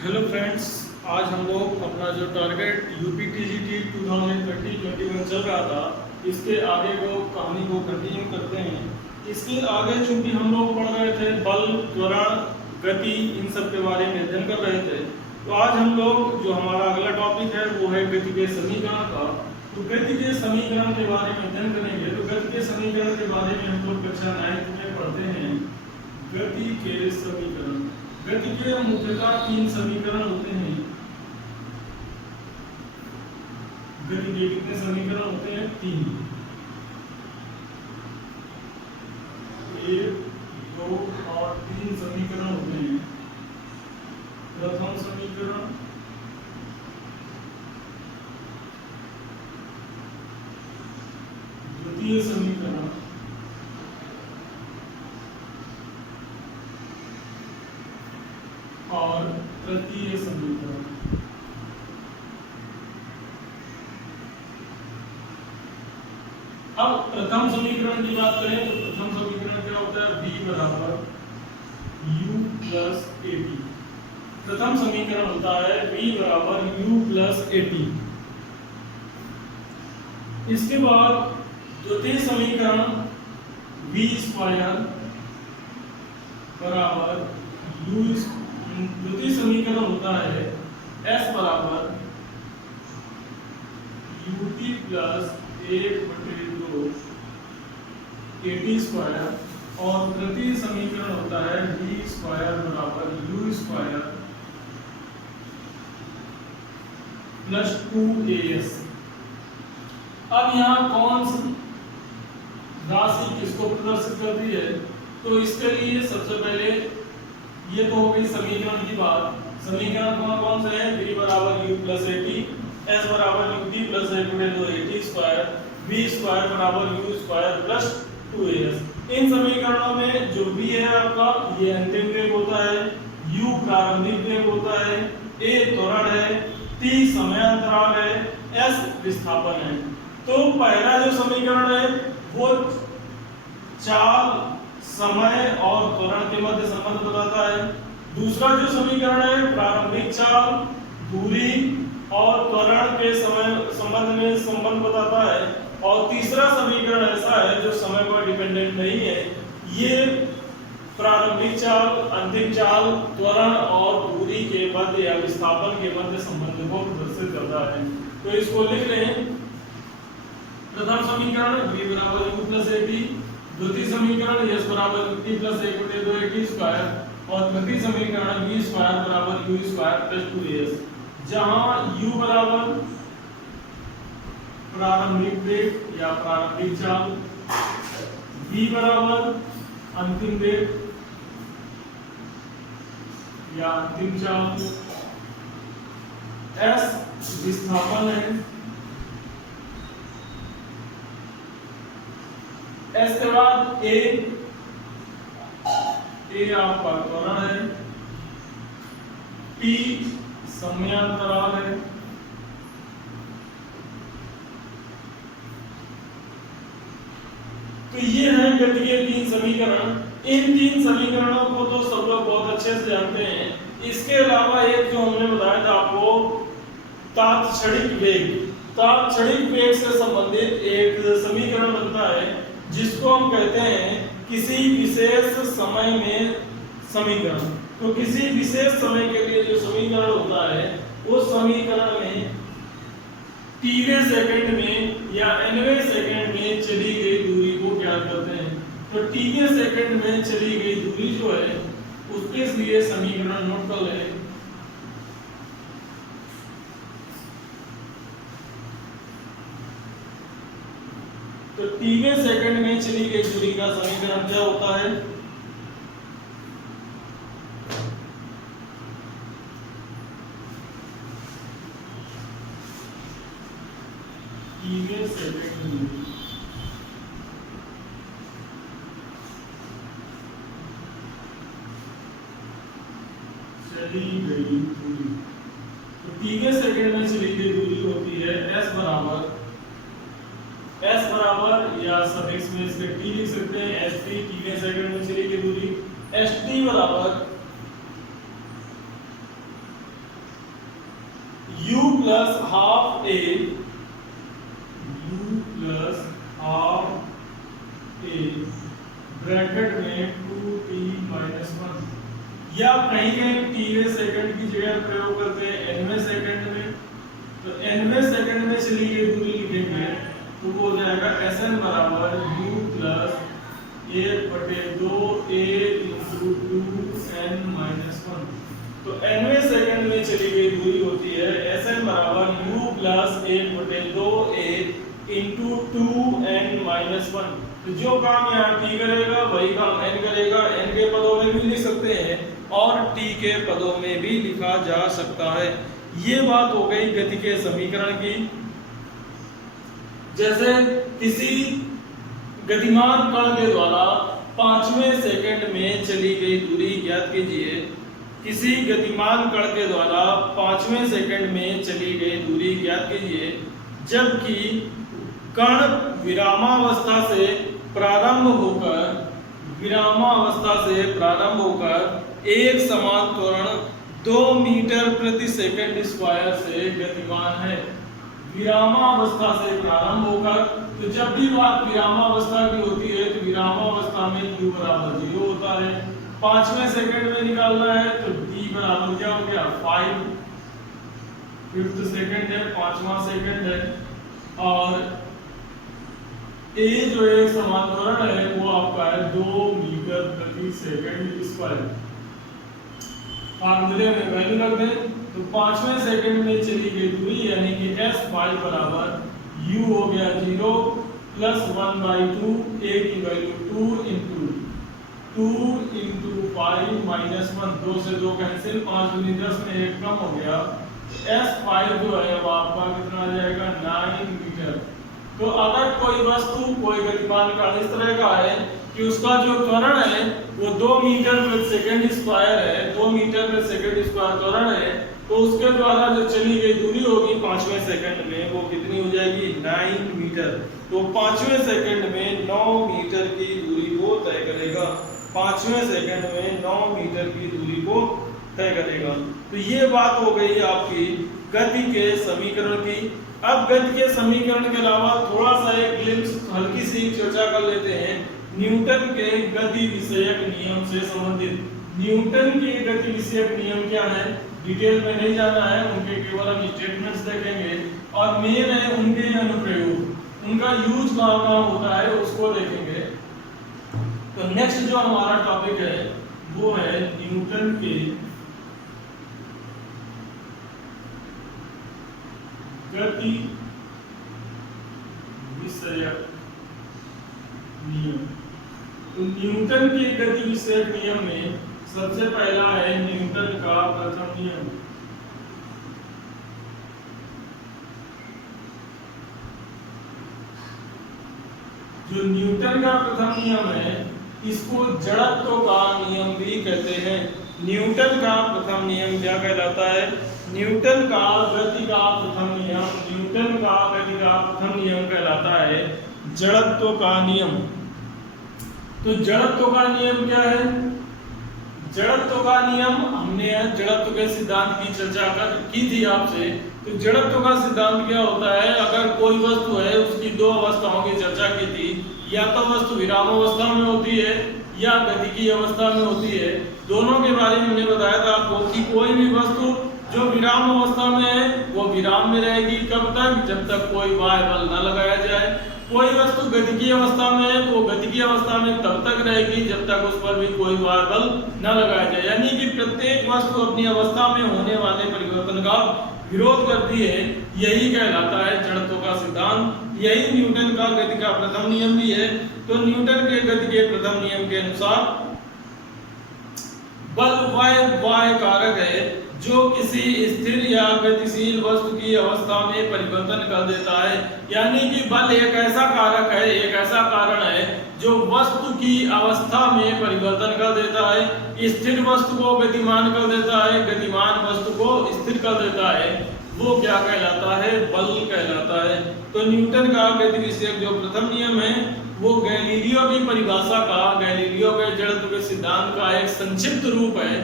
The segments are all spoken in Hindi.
हेलो फ्रेंड्स, आज हम लोग अपना जो टारगेट यूपीटीजीटी 2020-21 चल रहा था, इसके आगे को कहानी को कंटिन्यू करते हैं। इसके आगे चूंकि हम लोग पढ़ रहे थे बल, त्वरण, गति, इन सब के बारे में अध्ययन कर रहे थे। तो आज हम लोग जो हमारा अगला टॉपिक है वो है गति के समीकरण का। तो गति के समीकरण के बारे में अध्ययन करेंगे। तो गति के समीकरण के बारे में हम लोग कक्षा 9 में पढ़ते हैं। गति के समीकरण, गति के मुख्यतः 3 समीकरण होते हैं। गति के कितने समीकरण होते हैं? 3। 1, 2 और 3 समीकरण होते हैं। प्रथम समीकरण, द्वितीय समीकरण और तृतीय समीकरण। अब प्रथम समीकरण की बात करें तो प्रथम समीकरण क्या होता है? v बराबर u प्लस at। प्रथम समीकरण होता है v बराबर u प्लस at। इसके बाद द्वितीय समीकरण v स्क्वायर बराबर u, द्वितीय समीकरण होता है s बराबर ut प्लस 1/2 at स्क्वायर। और तृतीय समीकरण होता है v स्क्वायर बराबर u स्क्वायर प्लस 2as। अब यहाँ कौन सी राशि किसको प्रदर्शित करती है? तो इसके लिए सबसे पहले ये तो हो गई समीकरण की बात। समीकरण कौन कौन से हैं? v बराबर u प्लस at, s बराबर ut plus 1/2 at square, v square बराबर u स्क्वायर प्लस 2as। इन समीकरणों में जो v है आपका, ये अंतिम वेग होता है, u प्रारंभिक वेग होता है, a त्वरण है, t समयांतराल है, s विस्थापन है। तो पहला जो समीकरण है वो चाल, समय और त्वरण के मध्य संबंध बताता है। दूसरा जो समीकरण है प्रारंभिक चाल, दूरी और त्वरण के समय संबंध में संबंध बताता है। और तीसरा समीकरण ऐसा है जो समय पर डिपेंडेंट नहीं है। ये प्रारंभिक चाल, अंतिम चाल, त्वरण और दूरी के मध्य या विस्थापन के मध्य संबंध को प्रदर्शित करता है। तो इसको लिख लें। प्रथम समीकरण v बराबर u प्लस at, द्वितीय समीकरण s बराबर ut प्लस 1/2 at स्क्वायर और तृतीय समीकरण v स्क्वायर बराबर u स्क्वायर प्लस 2as। जहां u बराबर प्रारंभिक वेग या प्रारंभिक चाल, v बराबर अंतिम वेग या अंतिम चाल, s विस्थापन है, s के बाद a आपका त्वरण है, t समयांतराल है, तो ये है गति के 3 समीकरण। इन 3 समीकरणों को तो सब लोग बहुत अच्छे से जानते हैं। इसके अलावा एक जो हमने बताया था आपको, तात्क्षणिक वेग, तात्क्षणिक वेग से संबंधित एक समीकरण बनता है जिसको हम कहते हैं किसी विशेष समय में समीकरण। तो किसी विशेष समय के लिए जो समीकरण होता है उस समीकरण में tवें सेकंड में या nवें सेकंड में चली गई दूरी को ज्ञात करते हैं। तो tवें सेकंड में चली गई दूरी जो है उसके लिए समीकरण नोट कर लें। तो tवें सेकंड में चली गई दूरी का समीकरण क्या होता है? tवें सेकंड में चली गई दूरी। तो tवें सेकंड में चली गई दूरी होती है s बराबर या सफिक्स में इसके t लिख सकते हैं, st tवें सेकंड में चली गई दूरी, st बराबर u plus half A bracket में 2t माइनस 1 या कहीं कहीं tवें सेकंड की जगह प्रयोग करते हैं nवें सेकंड में, तो nवें सेकंड में चली गई दूरी लिखेंगे तो वो हो जाएगा Sn बराबर u plus 1/2a into 2n minus 1। तो nवें सेकंड में चली गई दूरी होती है Sn बराबर u plus 1/2a into 2n minus 1। तो जो काम यहाँ t करेगा वही काम n करेगा। n के पदों में भी लिख सकते हैं और t के पदों में भी लिखा जा सकता है। ये बात हो गई गति के समीकरण की। जैसे किसी गतिमान कण के द्वारा 5वें सेकंड में चली गई दूरी ज्ञात कीजिए। किसी गतिमान कण के द्वारा 5वें सेकंड में चली गई दूरी ज्ञात कीजिए जबकि कण विरामावस्था से प्रारंभ होकर एक समान त्वरण 2 मीटर प्रति सेकंड स्क्वायर से गतिमान है। विरामावस्था से प्रारंभ होकर, तो जब भी बात विरामावस्था की होती है तो विरामावस्था में u बराबर 0 होता है। 5वें सेकंड में निकालना है तो t बराबर क्या हो गया 5। 5th सेकंड है, 5वां सेकंड है और a जो एक समान त्वरण है वो आपका है 2 मीटर प्रति सेकंड स्क्वायर। फार्मूले में वैल्यू रख दें तो 5वें सेकंड में चली गई दूरी यानी कि s5 बराबर u हो गया 0 प्लस 1/2 a की वैल्यू 2 इंटू 5 माइनस 1। 2 से 2 कैंसिल, 5 दूनी 10 में 1 कम हो गया। s5 जो है वो आपका कितना आ जाएगा 9 मीटर। तो अगर कोई वस्तु कोई गतिमान कण इस तरह का है कि उसका जो त्वरण है वो 2 मीटर प्रति सेकंड स्क्वायर है, 2 मीटर प्रति सेकंड स्क्वायर त्वरण है, तो उसके द्वारा जो चली गई दूरी होगी 5वें सेकंड में वो कितनी हो जाएगी 9 मीटर। तो 5वें सेकंड में 9 मीटर की दूरी को तय करेगा। 5वें सेकंड में 9 मीटर की दूरी को तय करेगा। तो ये बात हो गई आपकी गति के समीकरण की। अब गति के समीकरण के अलावा थोड़ा सा एक ग्लिम्स हल्की सी चर्चा कर लेते हैं न्यूटन के गति विषयक नियम से संबंधित। न्यूटन के गति विषयक नियम क्या है, डिटेल में नहीं जाना है, उनके केवल हम स्टेटमेंट्स देखेंगे और मेन है उनके अनुप्रयोग, उनका यूज कहाँ कहाँ होता है उसको देखेंगे। तो नेक्स्ट जो हमारा टॉपिक है वो है न्यूटन के गति विषयक नियम। तो न्यूटन के गति विषयक नियम में सबसे पहला है न्यूटन का प्रथम नियम। जो न्यूटन का प्रथम नियम है इसको जड़त्व का नियम भी कहते हैं। न्यूटन का प्रथम नियम क्या कहलाता है, न्यूटन का गति का प्रथम नियम, न्यूटन का गति का प्रथम नियम कहलाता है जड़त्व का नियम। तो जड़त्व का नियम क्या है, जड़त्व का नियम हमने जड़त्व के सिद्धांत की चर्चा की थी आपसे। तो जड़त्व का सिद्धांत क्या होता है, अगर कोई वस्तु है उसकी दो अवस्थाओं की चर्चा की थी, या तो वस्तु विराम अवस्था में होती है या गतिकीय अवस्था में होती है। दोनों के बारे में हमने बताया था आपको कि कोई भी वस्तु जो विराम अवस्था में है वो विराम में रहेगी, कब तक, जब तक कोई बाह्य बल न लगाया जाए। कोई वस्तु गतिकीय अवस्था में है तो गतिकीय अवस्था में तब तक रहेगी जब तक उस पर भी कोई बाह्य बल न लगाया जाए। यानी कि प्रत्येक वस्तु अपनी अवस्था में होने वाले परिवर्तन का विरोध करती है, यही कहलाता है जड़त्व का सिद्धांत। यही न्यूटन का गति का प्रथम नियम भी है। तो न्यूटन के गति के प्रथम नियम के अनुसार बल वह कारक है जो किसी स्थिर या गतिशील वस्तु की अवस्था में परिवर्तन कर देता है। यानी कि बल एक ऐसा कारक है, एक ऐसा कारण है जो वस्तु की अवस्था में परिवर्तन कर देता है। स्थिर वस्तु को गतिमान कर देता है, गतिमान वस्तु को स्थिर कर देता है। वो क्या कहलाता है, बल कहलाता है। तो न्यूटन का गति विषयक जो प्रथम नियम है वो गैलीलियो की परिभाषा का, गैलीलियो के जड़त्व के सिद्धांत का एक संक्षिप्त रूप है,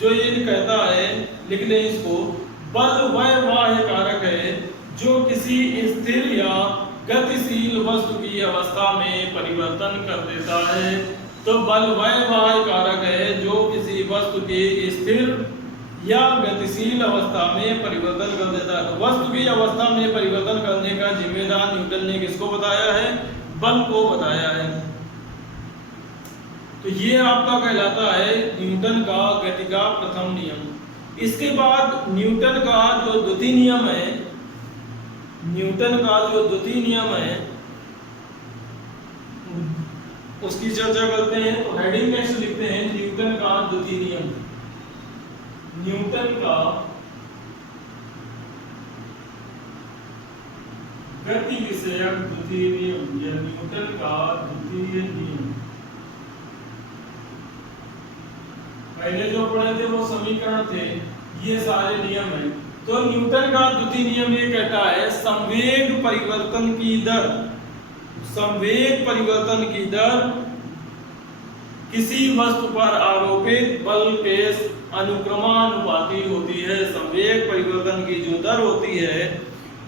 जो ये कहता है, लिख लें इसको, बल वह बाह्य कारक है जो किसी स्थिर या गतिशील वस्तु की अवस्था में परिवर्तन कर देता है। तो बल वह बाह्य कारक है जो किसी वस्तु की स्थिर या गतिशील अवस्था में परिवर्तन कर देता है। तो वस्तु की अवस्था में परिवर्तन करने का जिम्मेदार न्यूटन ने किसको बताया है? बल को बताया है। तो ये आपका कहलाता है न्यूटन का गति का प्रथम नियम। इसके बाद न्यूटन का जो द्वितीय नियम है, न्यूटन का जो द्वितीय नियम है उसकी चर्चा करते हैं। तो हेडिंग नेक्स्ट लिखते हैं न्यूटन का द्वितीय नियम। न्यूटन का गति विषयक द्वितीय नियम या न्यूटन का द्वितीय नियम। पहले जो पढ़े थे वो समीकरण थे, ये सारे नियम हैं। तो न्यूटन का द्वितीय नियम ये कहता है संवेग परिवर्तन की दर, संवेग परिवर्तन की दर किसी वस्तु पर आरोपित बल के अनुक्रमानुपाती होती है। संवेग परिवर्तन की जो दर होती है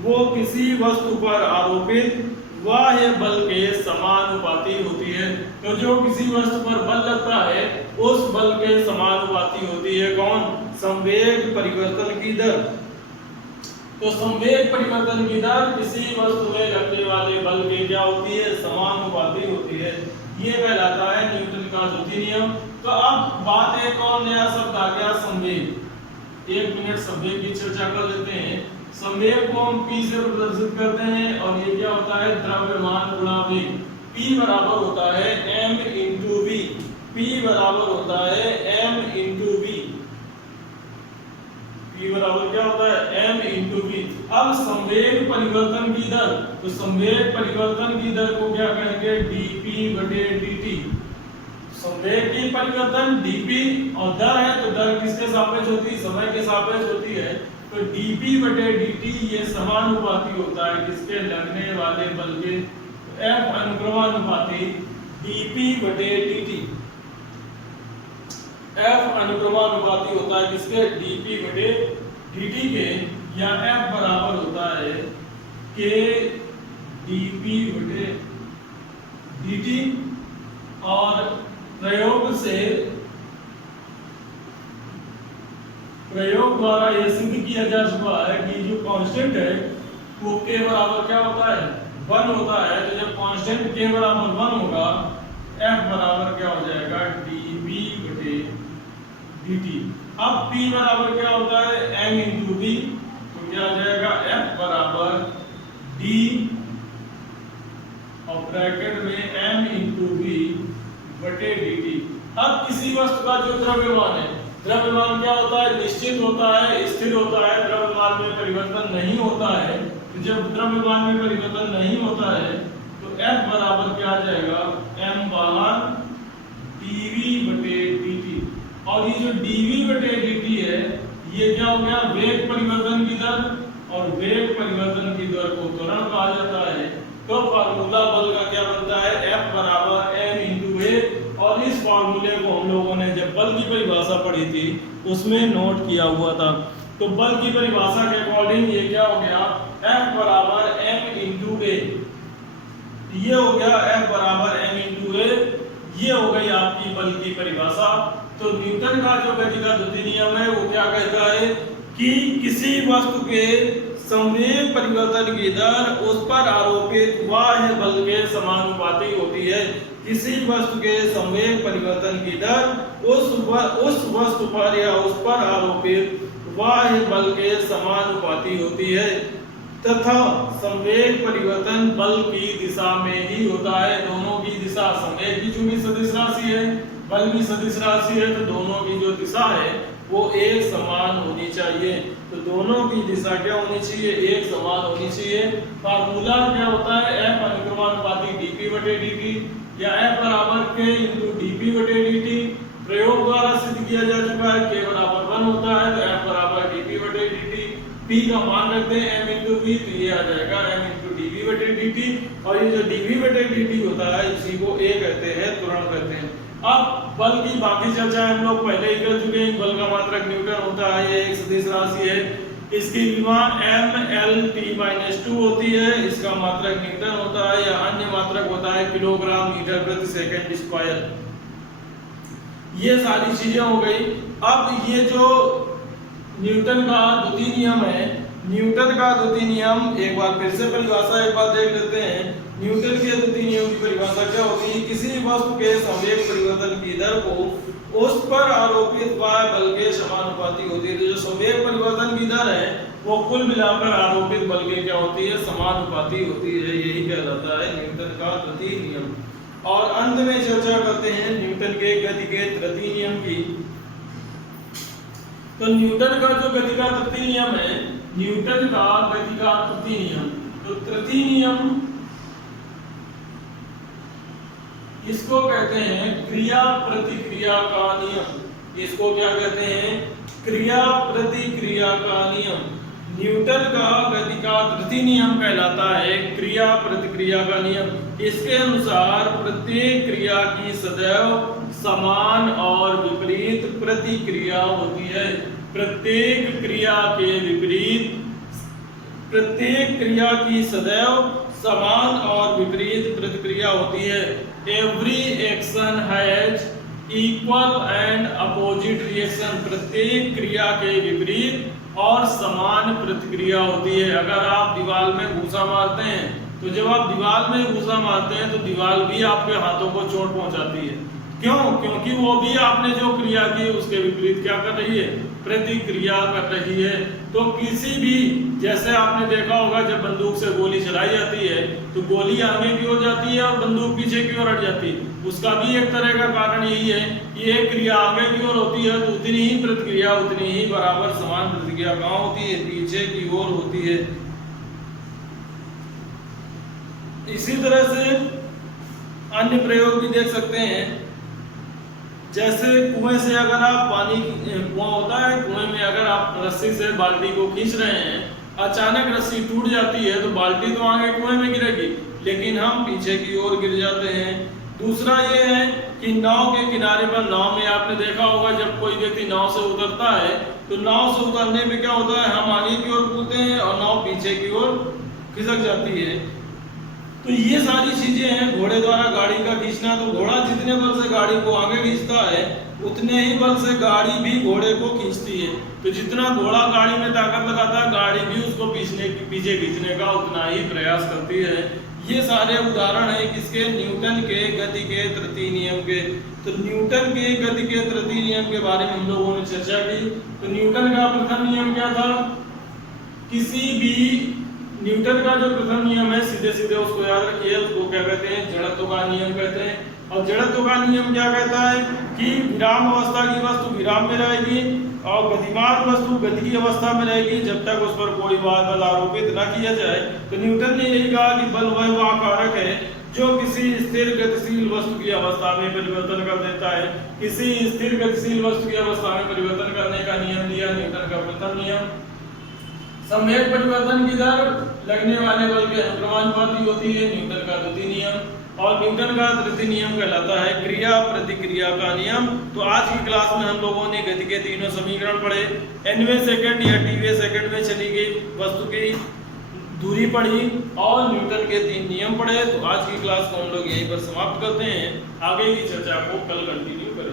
वो किसी वस्तु पर आरोपित बाह्य बल के समानुपाती होती है। तो जो किसी वस्तु पर बल लगता है उस बल के समानुपाती होती है कौन? संवेग परिवर्तन की दर। तो संवेग परिवर्तन की दर किसी वस्तु में लगने वाले बल के क्या होती है? समानुपाती होती है। ये कहलाता है न्यूटन का द्वितीय नियम। तो अब बात एक और नया शब्द आ गया, संवेग। एक मिनट संवेग की चर्चा कर लेते हैं। संवेग को हम P से प्रदर्शित करते हैं और ये क्या होता है? द्रव्यमान गुणा वेग। P बराबर होता है m इंटू v। P बराबर होता है m इंटू v। P बराबर क्या होता है? m into v। अब संवेग परिवर्तन की दर, तो संवेग परिवर्तन की दर को क्या कहेंगे? dp बटे dt। संवेग की परिवर्तन dp और दर है तो दर किसके सापेक्ष होती है? समय के सापेक्ष होती है। तो dp बटे dt ये समानुपाती होता है किसके? लगने वाले बल के। F अनुक्रमानुपाती dp बटे dt। F अनुक्रमानुपाती होता है किसके? dp बटे dt के, या F बराबर होता है k dp बटे dt। और प्रयोग द्वारा यह सिद्ध किया जा चुका है कि जो कांस्टेंट है वो k बराबर क्या होता है? 1 होता है। तो जब कांस्टेंट k बराबर 1 होगा F बराबर क्या हो जाएगा? dp बटे dt। अब P बराबर क्या होता है? m into v। तो क्या हो जाएगा? F बराबर d और ब्रैकेट में m इंटू v बटे dt। अब किसी वस्तु का जो द्रव्यमान है, द्रव्यमान क्या होता है? निश्चित होता है, स्थिर होता है, द्रव्यमान में परिवर्तन नहीं होता है। तो जब द्रव्यमान में परिवर्तन नहीं होता है तो F बराबर क्या आ जाएगा? m बाहर dv बटे dt। और ये जो dv बटे dt है ये क्या हो गया? वेग परिवर्तन की दर, और वेग परिवर्तन की दर को त्वरण कहा जाता है। तो फार्मूला बल का क्या बनता है? F बराबर m इंटू a। और इस फार्मूले को हम लोगों ने जब बल की परिभाषा पढ़ी थी उसमें नोट किया हुआ था। तो बल की परिभाषा के अकॉर्डिंग ये क्या हो गया? F बराबर m इंटू a। ये हो गया F बराबर m इंटू a। ये हो गई आपकी बल की परिभाषा। तो न्यूटन का जो गति का द्वितीय नियम है वो क्या कहता है कि किसी वस्तु के संवेग परिवर्तन की दर उस पर आरोपित बाह्य बल के समानुपाती होती है। किसी वस्तु के संवेग परिवर्तन की दर उस वस्तु पर या उस पर आरोपित बाह्य बल के समानुपाती होती है तथा संवेग परिवर्तन बल की दिशा में ही होता है। दोनों की दिशा, संवेग भी चूंकि सदिश राशि है, बल भी सदिश राशि है, तो दोनों की जो दिशा है वो एक समान होनी चाहिए। तो दोनों की दिशा क्या होनी चाहिए? एक समान होनी चाहिए। फार्मूला क्या होता है? F अनुक्रमानुपाती dp बटे dt, या F बराबर k इंटू dp बटे dt। प्रयोग द्वारा सिद्ध किया जा चुका है k बराबर 1 होता है तो F बराबर dp बटे dt। P का मान रखते हैं m इंटू v, तो ये आ जाएगा m इंटू dv बटे dt। और ये जो dv बटे dt होता है इसी को a कहते हैं, त्वरण कहते हैं। अब बल की बाकी चर्चा हम लोग पहले ही कर चुके हैं। बल का मात्रक न्यूटन होता है, ये एक सदिश राशि है। इसकी विमा mL/t-2 होती है। इसका मात्रक न्यूटन होता है या अन्य मात्रक होता है किलोग्राम मीटर प्रति सेकंड स्क्वायर। ये सारी चीजें हो गई। अब ये जो न्यूटन का द्वितीय नियम है, न्यूटन का द्वितीय नियम एक बार फिर से परिभाषा एक बार देख लेते हैं। न्यूटन के द्वितीय नियम की परिभाषा क्या होती है? किसी वस्तु के संवेग परिवर्तन की दर को उस पर आरोपित बल के समानुपाती होती है। तो जो संवेग परिवर्तन की दर है वो कुल मिलाकर आरोपित बल के क्या होती है? समानुपाती होती है। यही कहलाता है न्यूटन का द्वितीय नियम। और अंत में चर्चा करते हैं न्यूटन के गति के तृतीय नियम की। तो न्यूटन का जो गति का तृतीय नियम है, न्यूटन का गति का तृतीय नियम, तो तृतीय नियम इसको कहते हैं क्रिया प्रतिक्रिया का नियम। इसको क्या कहते हैं? क्रिया प्रतिक्रिया का नियम। न्यूटन का गति का तृतीय नियम कहलाता है क्रिया प्रतिक्रिया का नियम। इसके अनुसार प्रत्येक क्रिया की सदैव समान और विपरीत प्रतिक्रिया होती है। प्रत्येक क्रिया की सदैव समान और विपरीत प्रतिक्रिया होती है। Every action has equal and opposite reaction. प्रत्येक क्रिया के विपरीत और समान प्रतिक्रिया होती है। अगर आप दीवार में घूसा मारते हैं तो जब आप दीवार में घूसा मारते हैं तो दीवार भी आपके हाथों को चोट पहुंचाती है। क्यों? क्योंकि वो भी आपने जो क्रिया की उसके विपरीत क्या कर रही है? प्रतिक्रिया कर रही है। तो किसी भी, जैसे आपने देखा होगा जब बंदूक से गोली चलाई जाती है तो गोली आगे की ओर जाती है और बंदूक पीछे की ओर हट जाती है। उसका भी एक तरह का कारण यही है कि एक क्रिया आगे की ओर होती है तो उतनी ही प्रतिक्रिया, उतनी ही बराबर समान प्रतिक्रिया कहाँ होती है? पीछे की ओर होती है। इसी तरह से अन्य प्रयोग भी देख सकते हैं। जैसे कुएं से अगर आप कुआं होता है, कुएं में अगर आप रस्सी से बाल्टी को खींच रहे हैं, अचानक रस्सी टूट जाती है तो बाल्टी तो आगे कुएं में गिरेगी, लेकिन हम पीछे की ओर गिर जाते हैं। दूसरा ये है कि नाव के किनारे पर, नाव में आपने देखा होगा जब कोई व्यक्ति नाव से उतरता है तो नाव से उतरने में क्या होता है? हम आगे की ओर कूदते हैं और नाव पीछे की ओर खिसक जाती है। तो ये सारी चीजें हैं। घोड़े द्वारा गाड़ी का खींचना, तो घोड़ा जितने बल से गाड़ी को आगे खींचता है उतने ही बल से गाड़ी भी घोड़े को खींचती है। तो जितना घोड़ा गाड़ी में ताकत लगाता है, गाड़ी भी उसको पीछे खींचने का उतना ही प्रयास करती है। ये सारे उदाहरण है किसके? न्यूटन के गति के तृतीय नियम के। तो न्यूटन के गति के तृतीय नियम के बारे में हम लोगों ने चर्चा की। तो न्यूटन का प्रथम नियम क्या था? किसी भी न्यूटन का जो प्रथम नियम है, सीधे सीधे उसको याद रखिए, उसको क्या कहते हैं? जड़त्व का नियम कहते हैं। और जड़त्व का नियम क्या कहता है कि विराम अवस्था की वस्तु विराम में रहेगी और गतिमान वस्तु गति की अवस्था में रहेगी जब तक उस पर कोई बल आरोपित न किया जाए। तो न्यूटन ने यही कहा कि बल वह कारक है जो किसी स्थिर गतिशील वस्तु की अवस्था में परिवर्तन कर देता है। किसी स्थिर गतिशील वस्तु की अवस्था में परिवर्तन करने का नियम दिया न्यूटन का प्रथम नियम। संवेग परिवर्तन की दर लगने वाले बल के अनुक्रमानुपाती होती है, न्यूटन का द्वितीय नियम। और न्यूटन का तृतीय नियम कहलाता है क्रिया प्रतिक्रिया का नियम। तो आज की क्लास में हम लोगों ने गति के तीनों समीकरण पढ़े, nवें सेकंड या tवें सेकंड में चली गई वस्तु की दूरी पढ़ी और न्यूटन के 3 नियम पढ़े। तो आज की क्लास को हम लोग यहीं पर समाप्त करते हैं। आगे की चर्चा को कल कंटिन्यू करेंगे।